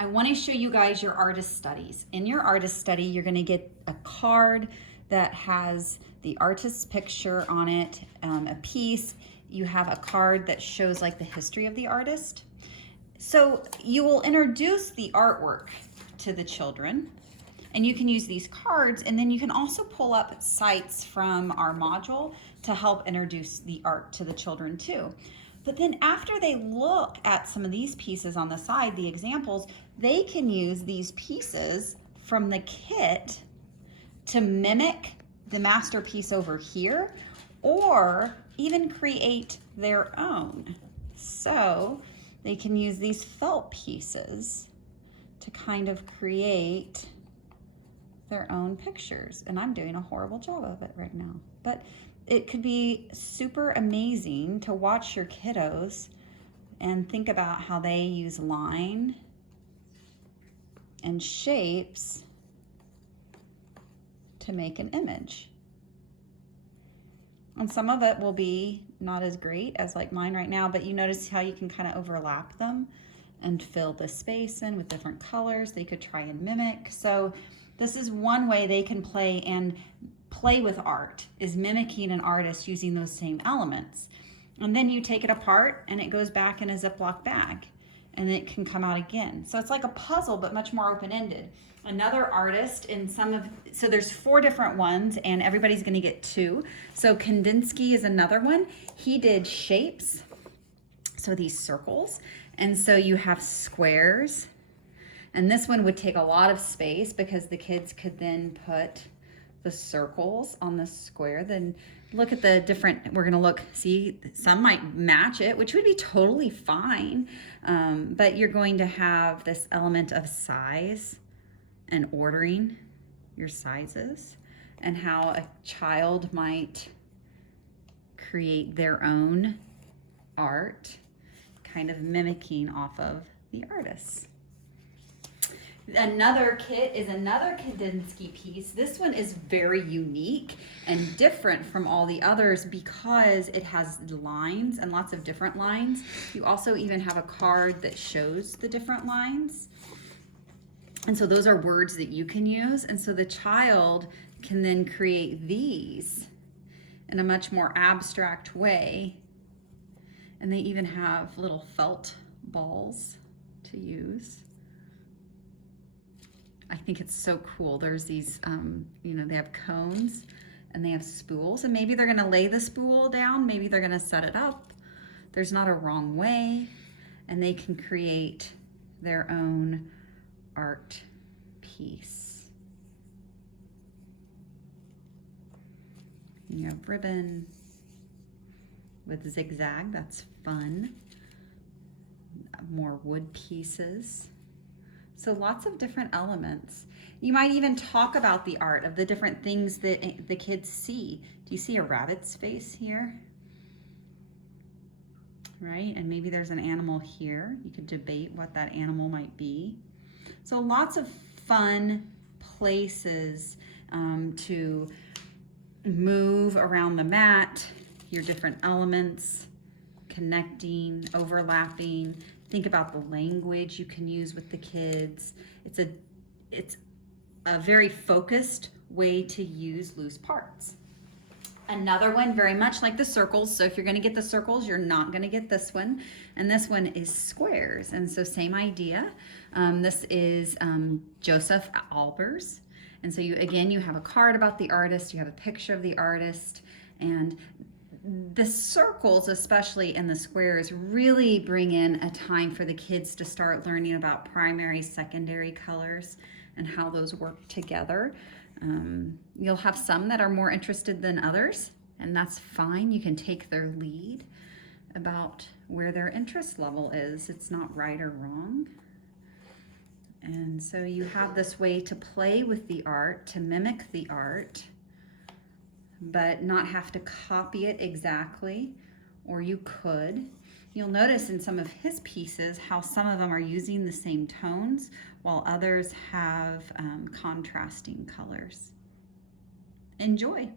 I want to show you guys your artist studies. In your artist study, you're going to get a card that has the artist's picture on it, a piece. You have a card that shows like the history of the artist. So you will introduce the artwork to the children, and you can use these cards, and then you can also pull up sites from our module to help introduce the art to the children too. But then after they look at some of these pieces on the side, the examples, they can use these pieces from the kit to mimic the masterpiece over here, or even create their own. So they can use these felt pieces to kind of create their own pictures. And I'm doing a horrible job of it right now. But it could be super amazing to watch your kiddos and think about how they use line and shapes to make an image. And some of it will be not as great as like mine right now, but you notice how you can kind of overlap them and fill the space in with different colors. They could try and mimic. So this is one way they can play with art, is mimicking an artist using those same elements. And then you take it apart and it goes back in a Ziploc bag and it can come out again. So it's like a puzzle, but much more open-ended. Another artist in so there's 4 different ones and everybody's gonna get 2. So Kandinsky is another one. He did shapes, so these circles. And so you have squares. And this one would take a lot of space because the kids could then put the circles on the square. Then look at the different, we're gonna look, see, some might match it, which would be totally fine. But you're going to have this element of size and ordering your sizes, and how a child might create their own art, kind of mimicking off of the artists. Another kit is another Kandinsky piece. This one is very unique and different from all the others because it has lines and lots of different lines. You also even have a card that shows the different lines. And so those are words that you can use. And so the child can then create these in a much more abstract way. And they even have little felt balls to use. I think it's so cool. There's these, they have cones and they have spools, and maybe they're gonna lay the spool down, maybe they're gonna set it up. There's not a wrong way, and they can create their own art piece. You have ribbon with zigzag, that's fun. More wood pieces. So lots of different elements. You might even talk about the art of the different things that the kids see. Do you see a rabbit's face here? Right, and maybe there's an animal here. You could debate what that animal might be. So lots of fun places to move around the mat, your different elements, connecting, overlapping. Think about the language you can use with the kids. It's a very focused way to use loose parts. Another one, very much like the circles. So if you're gonna get the circles, you're not gonna get this one. And this one is squares. And so same idea. This is Joseph Albers. And so you have a card about the artist, you have a picture of the artist, and the circles, especially in the squares, really bring in a time for the kids to start learning about primary, secondary colors and how those work together. You'll have some that are more interested than others, and that's fine. You can take their lead about where their interest level is. It's not right or wrong. And so you have this way to play with the art, to mimic the art, but not have to copy it exactly, or you could. You'll notice in some of his pieces how some of them are using the same tones while others have contrasting colors. Enjoy.